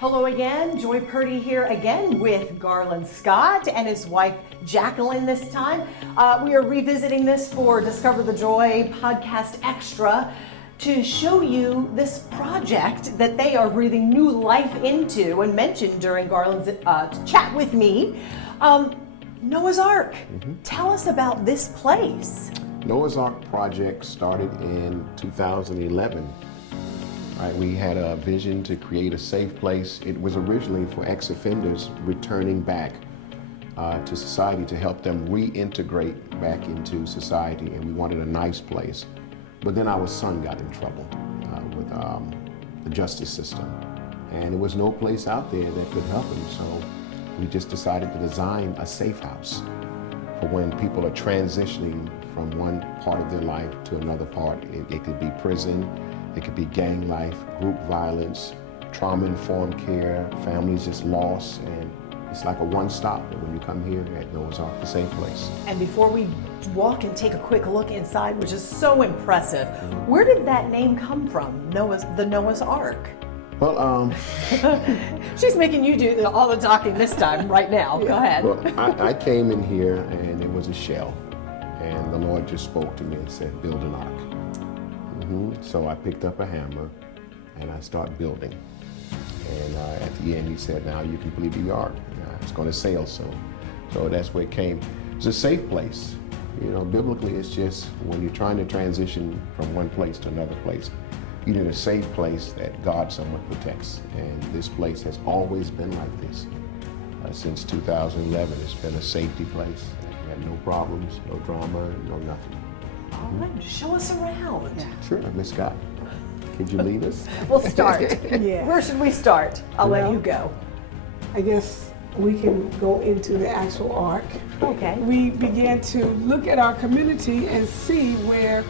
Hello again, Joy Purdy here again with Garland Scott and his wife Jacqueline this time. We are revisiting this for Discover the Joy Podcast Extra to show you this project that they are breathing new life into and mentioned during Garland's chat with me, Noah's Ark. Tell us about this place. Noah's Ark project started in 2011. Right, we had a vision to create a safe place. It was originally for ex-offenders returning back to society to help them reintegrate back into society, and we wanted a nice place. But then our son got in trouble with the justice system, and there was no place out there that could help him, so we just decided to design a safe house for when people are transitioning from one part of their life to another part. It could be prison, it could be gang life, group violence, trauma-informed care, families just lost, and it's like a one-stop when you come here at Noah's Ark, the safe place. And before we walk and take a quick look inside, which is so impressive, where did that name come from, the Noah's Ark? Well, she's making you do all the talking this time, right now. Go ahead. Well, I came in here and it was a shell, and the Lord just spoke to me and said, build an ark. So I picked up a hammer and I started building. And at the end he said, now you completed the ark. It's going to sail soon. So that's where it came. It's a safe place. You know, biblically it's just when you're trying to transition from one place to another place, you need a safe place that God somewhat protects. And this place has always been like this. Since 2011, it's been a safety place. We had no problems, no drama, no nothing. All right, show us around. Sure, Miss Scott. Could you lead us? We'll start. Yeah. Where should we start? I'll let you go. I guess we can go into the actual ark. Okay. We began to look at our community and see where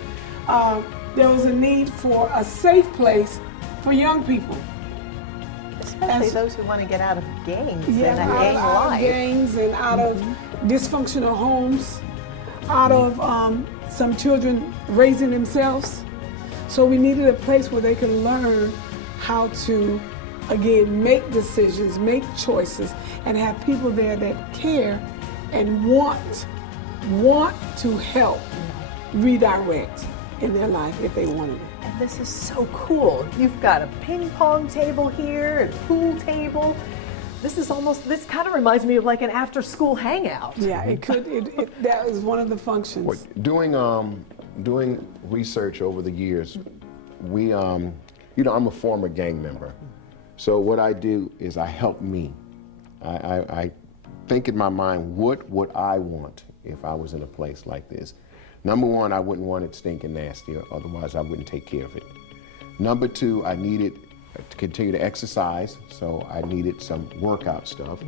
there was a need for a safe place for young people. Especially those who want to get out of gangs and out gang of life. gangs and out of dysfunctional homes, out of some children raising themselves. So we needed a place where they can learn how to, again, make decisions, make choices, and have people there that care and want to help redirect in their life if they wanted it. And this is so cool. You've got a ping pong table here, a pool table. This kind of reminds me of like an after-school hangout. Yeah, that is one of the functions. Doing research over the years, I'm a former gang member. So what I do is I help me. I think in my mind, what would I want if I was in a place like this? Number one, I wouldn't want it stinking nasty, otherwise I wouldn't take care of it. Number two, I needed to continue to exercise, so I needed some workout stuff.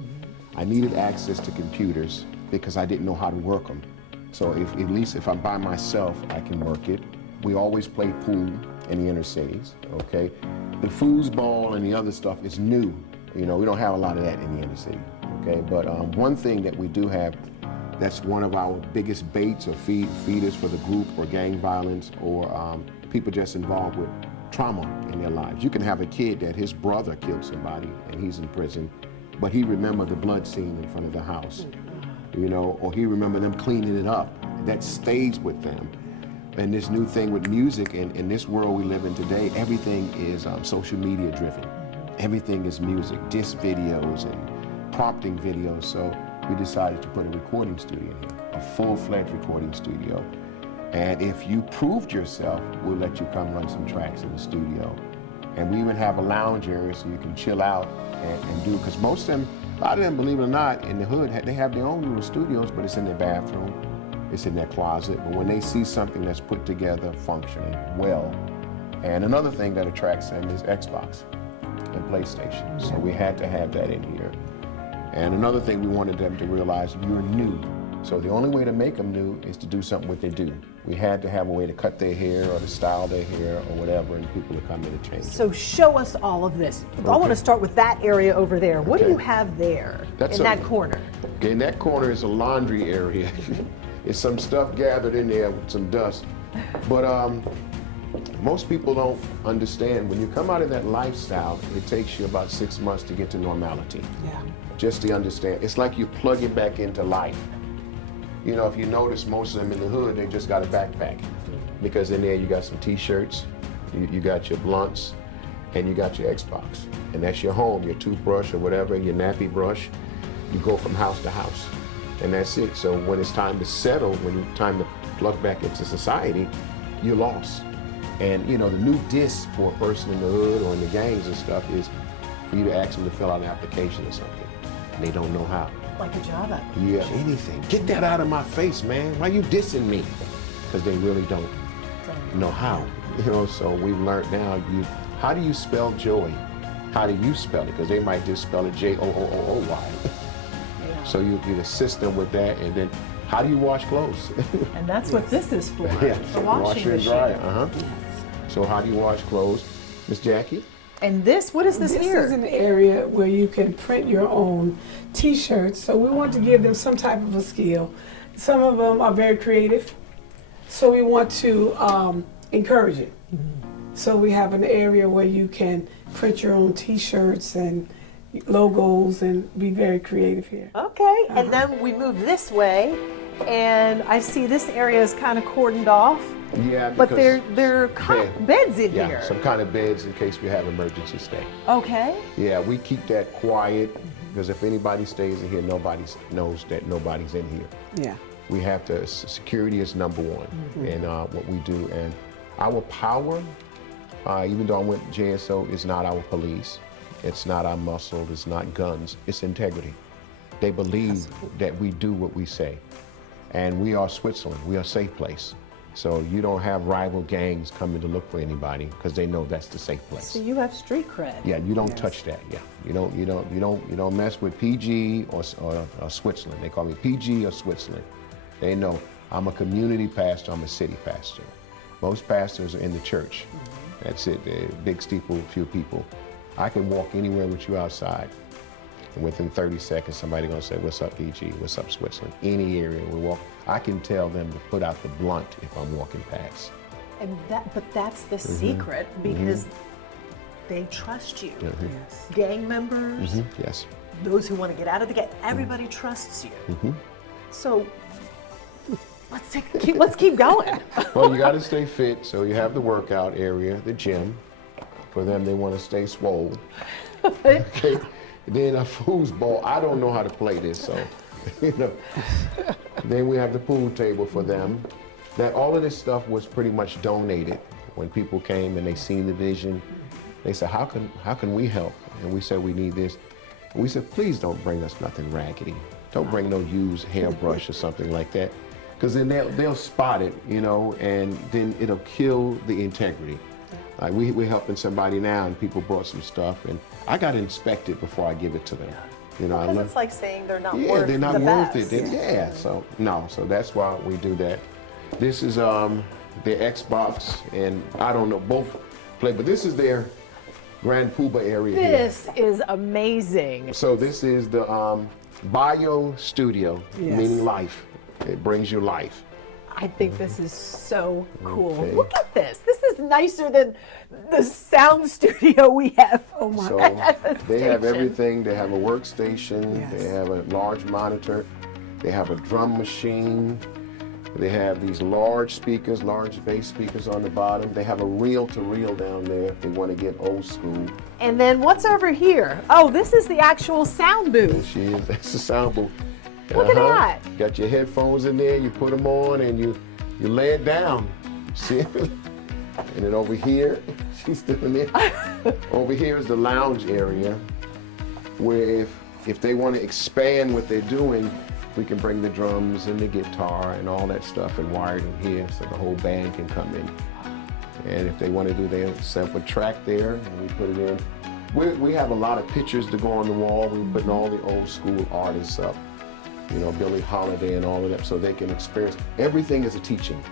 I needed access to computers because I didn't know how to work them. So at least if I'm by myself, I can work it. We always play pool in the inner cities, okay? The foosball and the other stuff is new. You know, we don't have a lot of that in the inner city, okay? But one thing that we do have that's one of our biggest baits or feeders for the group or gang violence or people just involved with trauma in their lives. You can have a kid that his brother killed somebody and he's in prison, but he remembered the blood scene in front of the house, you know, or he remembered them cleaning it up. That stays with them. And this new thing with music, in this world we live in today, everything is social media driven. Everything is music, disc videos and prompting videos. So we decided to put a recording studio in here, a full-fledged recording studio. And if you proved yourself, we'll let you come run some tracks in the studio. And we even have a lounge area so you can chill out and do, because most of them, a lot of them, believe it or not, in the hood, they have their own little studios, but it's in their bathroom, it's in their closet. But when they see something that's put together, functioning well. And another thing that attracts them is Xbox and PlayStation. So we had to have that in here. And another thing we wanted them to realize, you're new. So the only way to make them new is to do something what they do. We had to have a way to cut their hair or to style their hair or whatever, and people would come in and change. So show us all of this. Okay. I want to start with that area over there. What do you have there in that corner? Okay, in that corner is a laundry area. It's some stuff gathered in there with some dust. But Most people don't understand when you come out of that lifestyle, it takes you about 6 months to get to normality. Yeah. Just to understand. It's like you plug it back into life. You know, if you notice, most of them in the hood, they just got a backpack. Because in there you got some t-shirts, you got your blunts, and you got your Xbox. And that's your home, your toothbrush or whatever, your nappy brush. You go from house to house. And that's it. So when it's time to settle, when it's time to plug back into society, you're lost. And you know, the new disc for a person in the hood or in the gangs and stuff is for you to ask them to fill out an application or something. And they don't know how. Like a job app. Yeah, anything. Get that out of my face, man. Why you dissing me? Because they really don't know how. You know, so we've learned now, how do you spell joy? How do you spell it? Because they might just spell it Jooooy. Yeah. So you assist them with that, and then how do you wash clothes? And that's what this is for, Yeah, the washing and machine. dryer. So how do you wash clothes? Miss Jackie? And this, what is this here? This is an area where you can print your own t-shirts. So we want to give them some type of a skill. Some of them are very creative. So we want to encourage it. So we have an area where you can print your own t-shirts and logos and be very creative here. Okay, and then we move this way, and I see this area is kind of cordoned off. Yeah, But because there are beds in yeah, here. some kind of beds in case we have emergency stay. Okay. Yeah, we keep that quiet because if anybody stays in here, nobody knows that nobody's in here. Yeah. We have to, security is number one in what we do. And our power, even though I went to JSO, is not our police. It's not our muscle, it's not guns, it's integrity. They believe that we do what we say. And we are Switzerland, we are a safe place. So you don't have rival gangs coming to look for anybody because they know that's the safe place. So you have street cred. Yeah, you don't touch that. Yeah, you don't mess with PG or Switzerland. They call me PG or Switzerland. They know I'm a community pastor. I'm a city pastor. Most pastors are in the church. That's it. Big steeple, few people. I can walk anywhere with you outside, and within 30 seconds, somebody gonna say, "What's up, PG? What's up, Switzerland?" Any area we walk, I can tell them to put out the blunt if I'm walking past. And but that's the secret because they trust you. Yes. Gang members, Yes. those who want to get out of the gang, everybody trusts you. So let's keep going. Well, you got to stay fit, so you have the workout area, the gym. For them, they want to stay swole. Okay. Then a foosball. I don't know how to play this, so you know. Then we have the pool table for them. That all of this stuff was pretty much donated when people came and they seen the vision. They said, "How can we help?" And we said, "We need this." And we said, "Please don't bring us nothing raggedy. Don't bring no used hairbrush or something like that, because then they'll spot it, you know, and then it'll kill the integrity." Like we're helping somebody now, and people brought some stuff, and I got to inspect it before I give it to them. You know, Because it's like saying they're not yeah, worth they're not the worth best. it. Yeah, so no, so that's why we do that. This is the Xbox, and I don't know, both play, but this is their Grand Poobah area here. This is amazing. So this is the Bio Studio, Yes. meaning life. It brings you life. I think this is so cool. Okay. Look at this. This is nicer than the sound studio we have. Oh my So they have everything. They have a workstation. Yes. They have a large monitor. They have a drum machine. They have these large speakers, large bass speakers on the bottom. They have a reel-to-reel down there if they want to get old school. And then what's over here? Oh, this is the actual sound There booth. she is. That's the sound booth. Look at that. Got your headphones in there. You put them on and you lay it down. See? And then over here, she's doing it. Over here is the lounge area, where if they want to expand what they're doing, we can bring the drums and the guitar and all that stuff and wire it in here so the whole band can come in. And if they want to do their separate track there, and we put it in. We have a lot of pictures to go on the wall. We're putting all the old school artists up. You know, Billie Holiday and all of them, so they can experience. Everything is a teaching.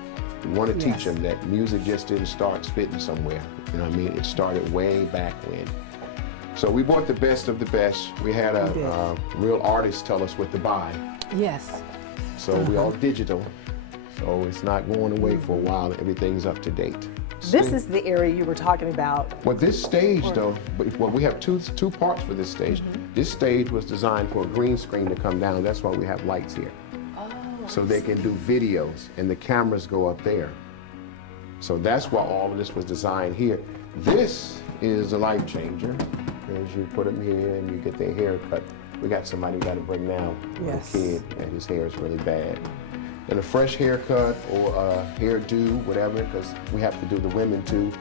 We want to teach them that music just didn't start spitting somewhere. You know what I mean? It started way back when. So we bought the best of the best. We had a real artist tell us what to buy. Yes. So we all digital. So it's not going away for a while. Everything's up to date. This is the area you were talking about. Well, this stage though, well, we have two parts for this stage. This stage was designed for a green screen to come down. That's why we have lights here. So they can do videos and the cameras go up there. So that's why all of this was designed here. This is a life changer. As you put them here and you get their hair cut. We got somebody we got to bring now, Yes. a kid, and his hair is really bad. And a fresh haircut or a hairdo, whatever, because we have to do the women too.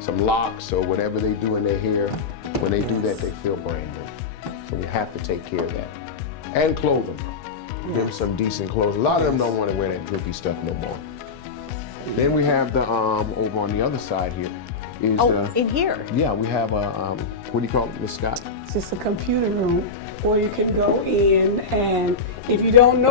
Some locks or whatever they do in their hair. When they do that, they feel brand new. So we have to take care of that. And clothing. Give them some decent clothes. A lot of them don't want to wear that droopy stuff no more. Then we have the, over on the other side here, is in here. Yeah, we have a, what do you call it, Miss Scott? It's just a computer room where you can go in, and if you don't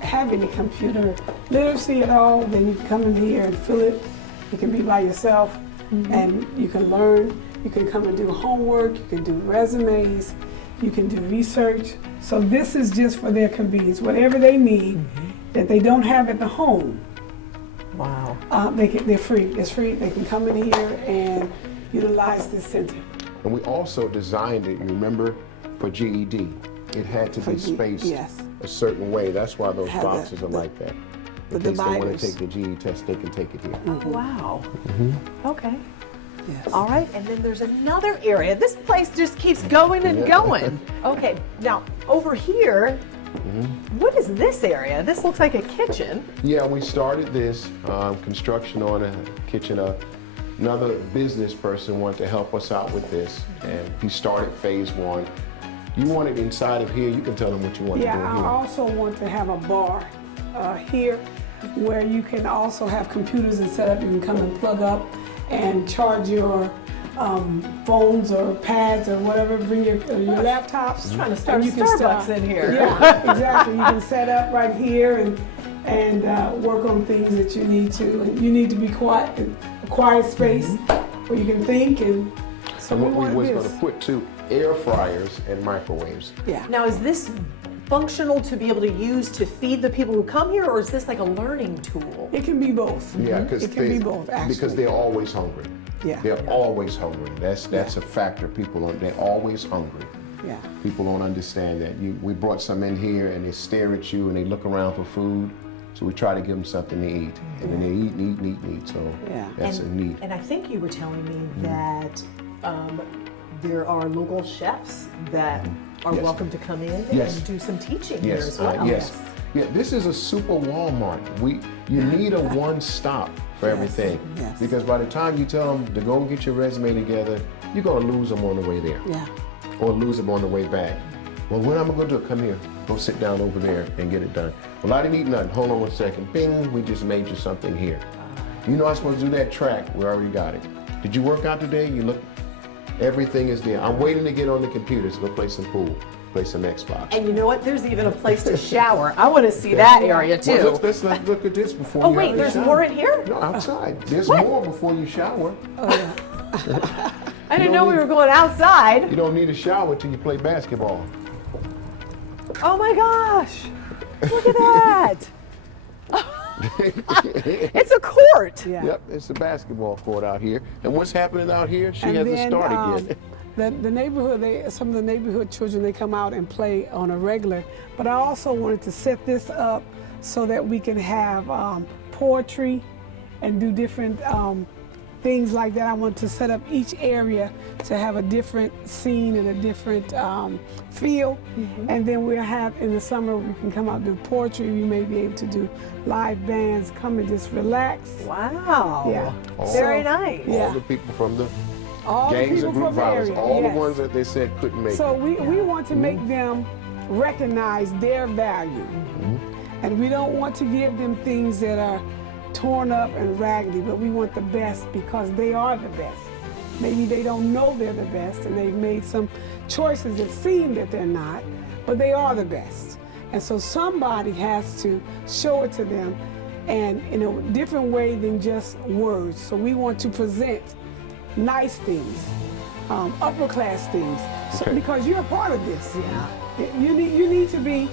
have any computer literacy at all, then you can come in here and fill it. You can be by yourself and you can learn. You can come and do homework, you can do resumes, you can do research. So this is just for their convenience. Whatever they need that they don't have at the home, Wow. they're free. It's free. They can come in here and utilize this center. And we also designed it, you remember, for GED. It had to be spaced a certain way. That's why those boxes are like that. In case they want to take the GED test, they can take it here. Oh, wow. Okay. Yes. All right, and then there's another area. This place just keeps going and going. Okay, now over here, what is this area? This looks like a kitchen. Yeah, we started this construction on a kitchen. Another business person wanted to help us out with this, and he started phase 1. You want it inside of here, you can tell them what you want to do here. Yeah, I also want to have a bar here where you can also have computers and set up. You can come and plug up and charge your phones or pads or whatever. Bring your laptops. Trying to start Starbucks in here. Yeah, exactly. You can set up right here and work on things that you need to. And you need to be quiet, a quiet space where you can think. And so what we was going to put 2 air fryers and microwaves. Yeah. Now, is this functional to be able to use to feed the people who come here, or is this like a learning tool? It can be both. Yeah, because it can be both, actually. Because they're always hungry. Yeah. They're always hungry. That's a factor. They're always hungry. Yeah. People don't understand that. We brought some in here and they stare at you and they look around for food. So we try to give them something to eat. And then they eat. So that's a need. And I think you were telling me that there are local chefs that are welcome to come in and do some teaching here as well. Yes. Yeah, this is a super Walmart. You need a one-stop for everything. Yes. Because by the time you tell them to go get your resume together, you're going to lose them on the way there. Yeah. Or lose them on the way back. Well, what am I going to do? Come here. Go sit down over there and get it done. Well, I didn't eat nothing. Hold on 1 second. Bing, we just made you something here. You know I'm supposed to do that track. We already got it. Did you work out today? You look, everything is there. I'm waiting to get on the computer to go play some pool, play some Xbox. And you know what? There's even a place to shower. I want to see that area too. Well, let's look at this before you Oh wait, there's more in here? No, outside. There's more before you shower. I didn't know we were going outside. You don't need a shower till you play basketball. Oh my gosh. Look at that. It's a court. Yeah. Yep, it's a basketball court out here. And what's happening out here? She hasn't started yet. The neighborhood, some of the neighborhood children, they come out and play on a regular. But I also wanted to set this up so that we can have poetry and do different things like that. I want to set up each area to have a different scene and a different feel. And then we'll have, in the summer, we can come out and do poetry. We may be able to do live bands, come and just relax. Wow. Yeah. Very nice. All the people from the All the gangs people and group from the violence, area, all yes. the ones that they said couldn't make So it. we want to make them recognize their value. And we don't want to give them things that are torn up and raggedy, but we want the best because they are the best. Maybe they don't know they're the best and they've made some choices that seem that they're not, but they are the best. And so somebody has to show it to them, and in a different way than just words. So we want to present nice things, upper class things, so, because you're a part of this. Yeah. You need to be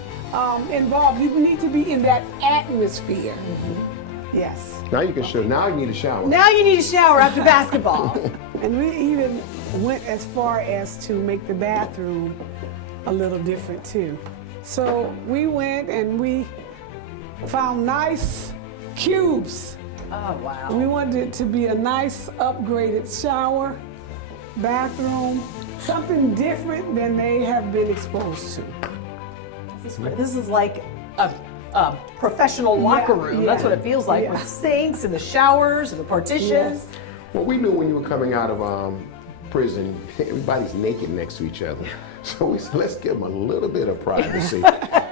involved. You need to be in that atmosphere. Yes. Now you can show. Now you need a shower. Now you need a shower after basketball. And we even went as far as to make the bathroom a little different too. So we went and we found nice cubes. Oh, wow. We wanted it to be a nice upgraded shower, bathroom, something different than they have been exposed to. This is great. This is like a professional locker room. That's yeah, what it feels like, with sinks and the showers and the partitions. Yes. Well, we knew when you were coming out of prison, everybody's naked next to each other. So we said, let's give them a little bit of privacy.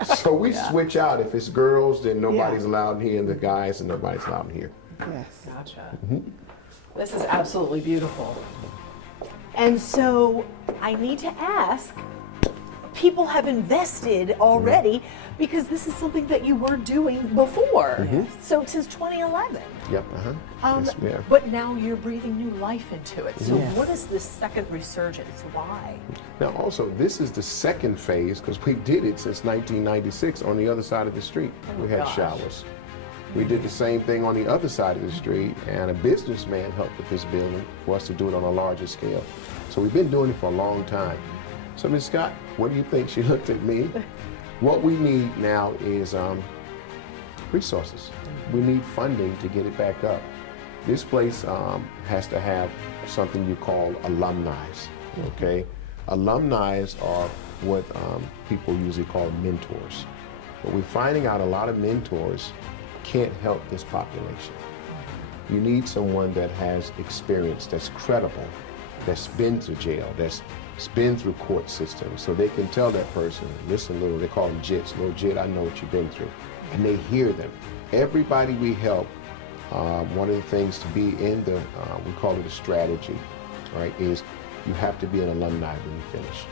So we switch out. If it's girls, then nobody's allowed in here, and the guys, and nobody's allowed in here. Yes. Gotcha. This is absolutely beautiful. And so I need to ask, people have invested already because this is something that you were doing before. So since 2011. Yep. Yes, we have. But now you're breathing new life into it. So Yes. what is this second resurgence? Why? Now, also, this is the second phase because we did it since 1996 on the other side of the street. We had gosh. showers. We did the same thing on the other side of the street, and a businessman helped with this building for us to do it on a larger scale. So we've been doing it for a long time. So, Ms. Scott, what do you think? She looked at me. What we need now is resources. We need funding to get it back up. This place has to have something you call alumni, okay? Alumni are what people usually call mentors. But we're finding out a lot of mentors can't help this population. You need someone that has experience, that's credible, that's been to jail, that's been through court systems, so they can tell that person, listen, little, they call them JITs, little JIT, I know what you've been through. And they hear them. Everybody we help, one of the things to be in the, we call it a strategy, right, is you have to be an alumni when you finish.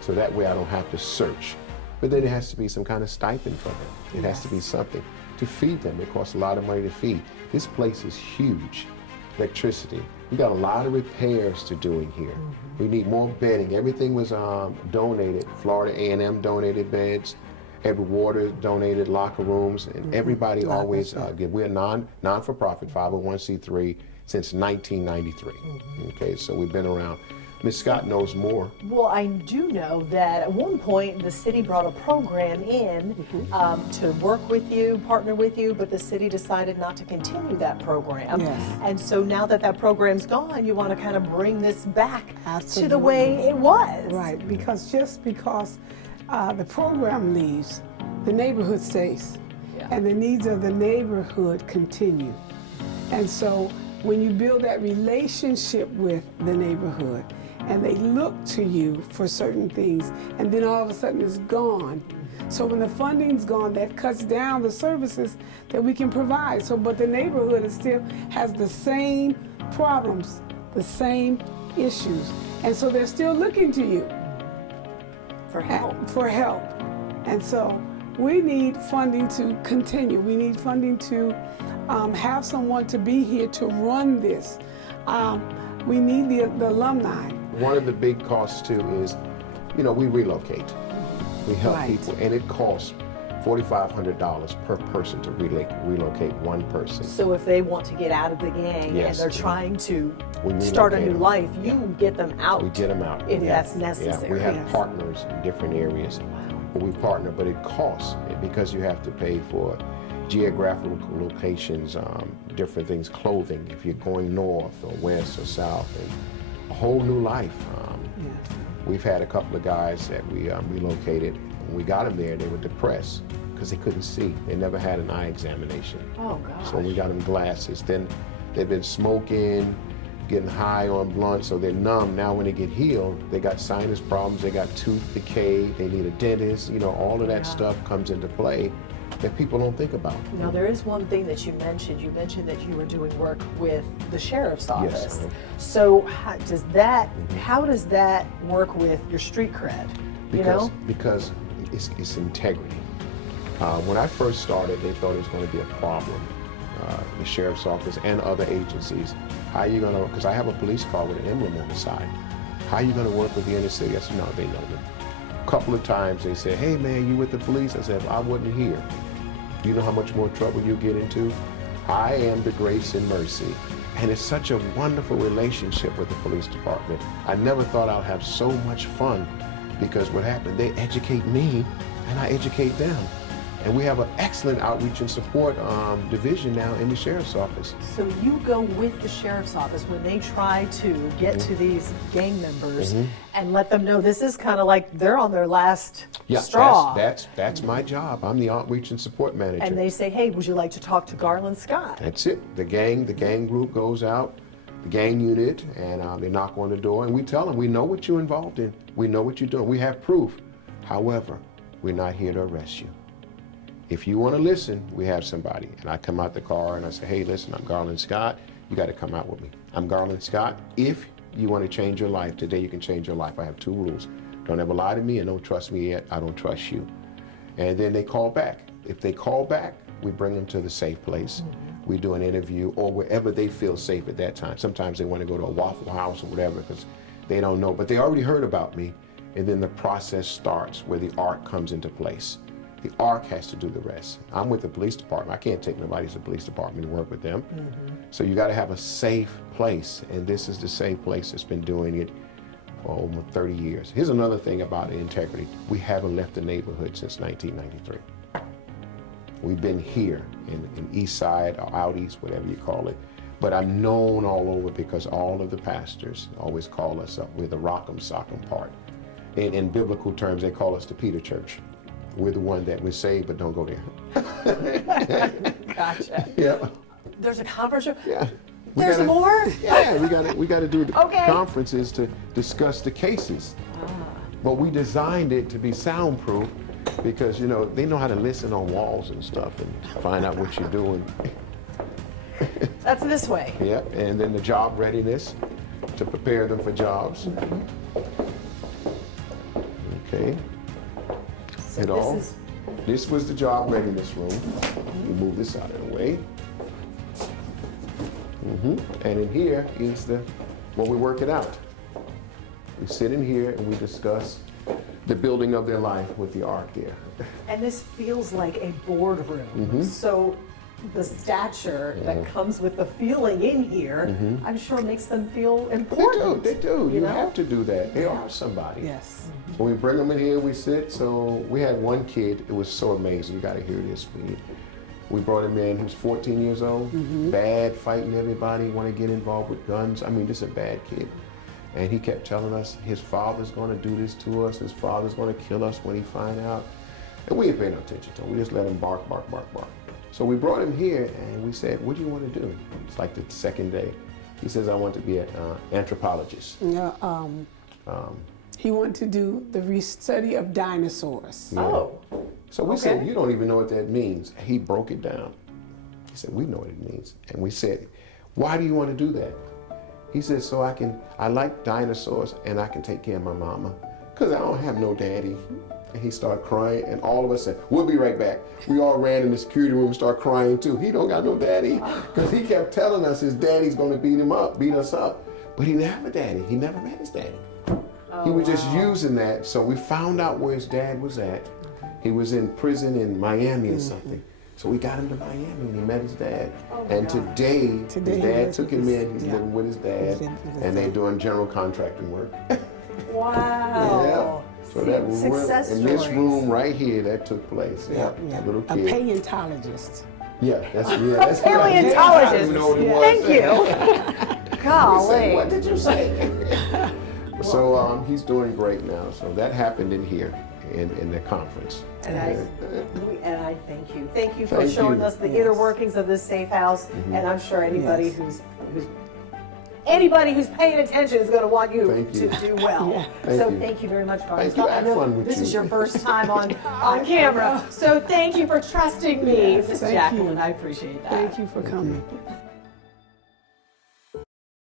So that way I don't have to search. But then it has to be some kind of stipend for them. It has to be something to feed them. It costs a lot of money to feed. This place is huge. Electricity. We got a lot of repairs to do in here. We need more bedding. Everything was donated. Florida A&M donated beds. Edward Waters donated locker rooms, and everybody always give. We're a non-for-profit 501c3 since 1993. Okay, so we've been around. Ms. Scott knows more. Well, I do know that at one point the city brought a program in to work with you, partner with you, but the city decided not to continue that program. Yes. And so now that that program's gone, you want to kind of bring this back to the Absolutely. way it was. Right, because just because the program leaves, the neighborhood stays, and the needs of the neighborhood continue. And so when you build that relationship with the neighborhood, and they look to you for certain things, and then all of a sudden it's gone. So when the funding's gone, that cuts down the services that we can provide. So, but the neighborhood is still has the same problems, the same issues, and so they're still looking to you For help. for help. And so we need funding to continue. We need funding to have someone to be here to run this. We need the alumni. One of the big costs too is, you know, we relocate. We help Right. people, and it costs $4,500 per person to relocate one person. So if they want to get out of the gang Yes. and they're trying to We start a relocate new them. life, you get them out. We get them out. If Yeah. that's necessary. Yeah, we have Yes. partners in different areas. But we partner, but it costs because you have to pay for geographical locations, different things, clothing, if you're going north or west or south, and a whole new life. We've had a couple of guys that we relocated. When we got them there, they were depressed because they couldn't see. They never had an eye examination. Oh, gosh. So we got them glasses. Then they've been smoking, getting high on blunts, so they're numb. Now when they get healed, they got sinus problems, they got tooth decay, they need a dentist, you know, all of that stuff comes into play that people don't think about. Now, there is one thing that you mentioned. You mentioned that you were doing work with the sheriff's office. Yes. So how does that work with your street cred? Because it's integrity. When I first started, they thought it was going to be a problem. The sheriff's office and other agencies. How are you going to, because I have a police car with an emblem on the side. How are you going to work with the inner city? I said, no, they know me. A couple of times they said, hey man, you with the police? I said, I wasn't here. Do you know how much more trouble you get into? I am the grace and mercy. And it's such a wonderful relationship with the police department. I never thought I'd have so much fun, because what happened, they educate me and I educate them. And we have an excellent outreach and support division now in the sheriff's office. So you go with the sheriff's office when they try to get to these gang members and let them know this is kind of like they're on their last straw. That's my job. I'm the outreach and support manager. And they say, hey, would you like to talk to Garland Scott? That's it. The gang group goes out, the gang unit, and they knock on the door, and we tell them, we know what you're involved in. We know what you're doing. We have proof. However, we're not here to arrest you. If you want to listen, we have somebody. And I come out the car and I say, hey, listen, I'm Garland Scott. You got to come out with me. I'm Garland Scott. If you want to change your life, today you can change your life. I have 2 rules. Don't ever lie to me, and don't trust me yet. I don't trust you. And then they call back. If they call back, we bring them to the safe place. We do an interview, or wherever they feel safe at that time. Sometimes they want to go to a Waffle House or whatever because they don't know, but they already heard about me. And then the process starts where the ARC comes into place. The ARC has to do the rest. I'm with the police department. I can't take nobody to the police department and work with them. So you got to have a safe place, and this is the safe place that's been doing it for over 30 years. Here's another thing about integrity. We haven't left the neighborhood since 1993. We've been here in East Side or out East, whatever you call it. But I'm known all over because all of the pastors always call us up. We're the Rock'em Sock'em part. In biblical terms, they call us the Peter Church. We're the one that we're saved, but don't go there. Gotcha. Yeah. There's a conference room? Yeah. There's more? Yeah, we got to do the conferences to discuss the cases. But we designed it to be soundproof because, you know, they know how to listen on walls and stuff and find out what you're doing. That's this way. Yeah, and then the job readiness to prepare them for jobs. Okay. So This was the job readiness room. We move this out of the way. And in here is where we work it out. We sit in here and we discuss the building of their life with the ARC here. And this feels like a boardroom. So the stature that comes with the feeling in here, I'm sure makes them feel important. They do. You have to do that. They are somebody. Yes. When we bring them in here, we sit. So we had one kid. It was so amazing. You got to hear this. We brought him in. He was 14 years old. Bad, fighting everybody. Want to get involved with guns. I mean, this is a bad kid. And he kept telling us his father's going to do this to us. His father's going to kill us when he find out. And we didn't pay no attention to him. We just let him bark, bark, bark, bark. So we brought him here and we said, what do you want to do? It's like the second day. He says, I want to be an anthropologist. Yeah, he wanted to do the study of dinosaurs. Yeah. Oh. So we said, you don't even know what that means. He broke it down. He said, we know what it means. And we said, why do you want to do that? He said, so I like dinosaurs and I can take care of my mama because I don't have no daddy. And he started crying, and all of us said, we'll be right back. We all ran in the security room and started crying too. He don't got no daddy because he kept telling us his daddy's going to beat us up. But he didn't have a daddy. He never met his daddy. He was just using that. So we found out where his dad was at. He was in prison in Miami or something. So we got him to Miami and he met his dad. And today his dad took him in. He's living with his dad. And they're doing general contracting work. Wow. Yeah. So that in this room right here, that took place. Yeah. A little kid. A paleontologist. That's A paleontologist. Thank you. Golly. What did you say? So he's doing great now. So that happened in here, in the conference. And I thank you. Thank you for showing us the inner workings of this safe house. And I'm sure anybody who's paying attention is going to want you to do well. Thank you very much, Garland. I know this is your first time on camera, so thank you for trusting me. This is Jacqueline. I appreciate that. Thank you for coming.